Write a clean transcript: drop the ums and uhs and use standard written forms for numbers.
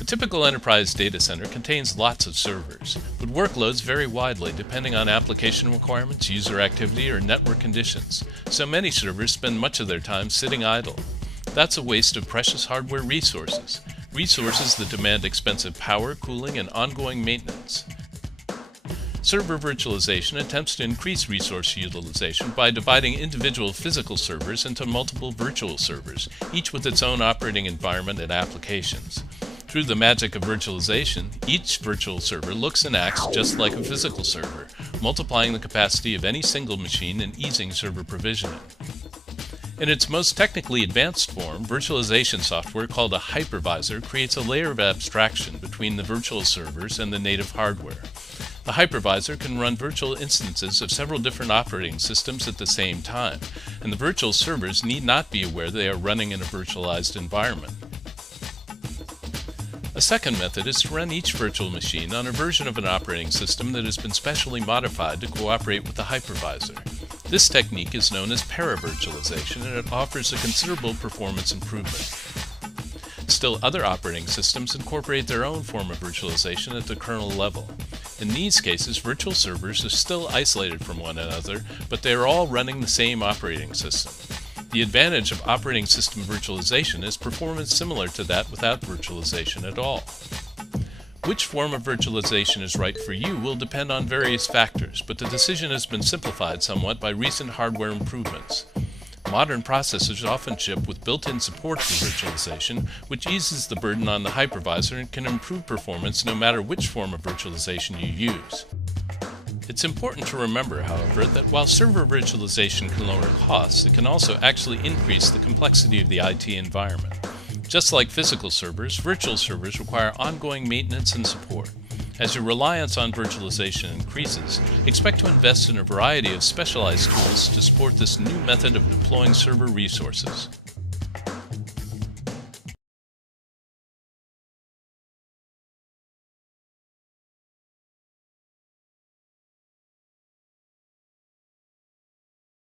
A typical enterprise data center contains lots of servers, but workloads vary widely depending on application requirements, user activity, or network conditions, so many servers spend much of their time sitting idle. That's a waste of precious hardware resources that demand expensive power, cooling, and ongoing maintenance. Server virtualization attempts to increase resource utilization by dividing individual physical servers into multiple virtual servers, each with its own operating environment and applications. Through the magic of virtualization, each virtual server looks and acts just like a physical server, multiplying the capacity of any single machine and easing server provisioning. In its most technically advanced form, virtualization software called a hypervisor creates a layer of abstraction between the virtual servers and the native hardware. The hypervisor can run virtual instances of several different operating systems at the same time, and the virtual servers need not be aware they are running in a virtualized environment. A second method is to run each virtual machine on a version of an operating system that has been specially modified to cooperate with the hypervisor. This technique is known as para-virtualization, and it offers a considerable performance improvement. Still, other operating systems incorporate their own form of virtualization at the kernel level. In these cases, virtual servers are still isolated from one another, but they are all running the same operating system. The advantage of operating system virtualization is performance similar to that without virtualization at all. Which form of virtualization is right for you will depend on various factors, but the decision has been simplified somewhat by recent hardware improvements. Modern processors often ship with built-in support for virtualization, which eases the burden on the hypervisor and can improve performance no matter which form of virtualization you use. It's important to remember, however, that while server virtualization can lower costs, it can also actually increase the complexity of the IT environment. Just like physical servers, virtual servers require ongoing maintenance and support. As your reliance on virtualization increases, expect to invest in a variety of specialized tools to support this new method of deploying server resources.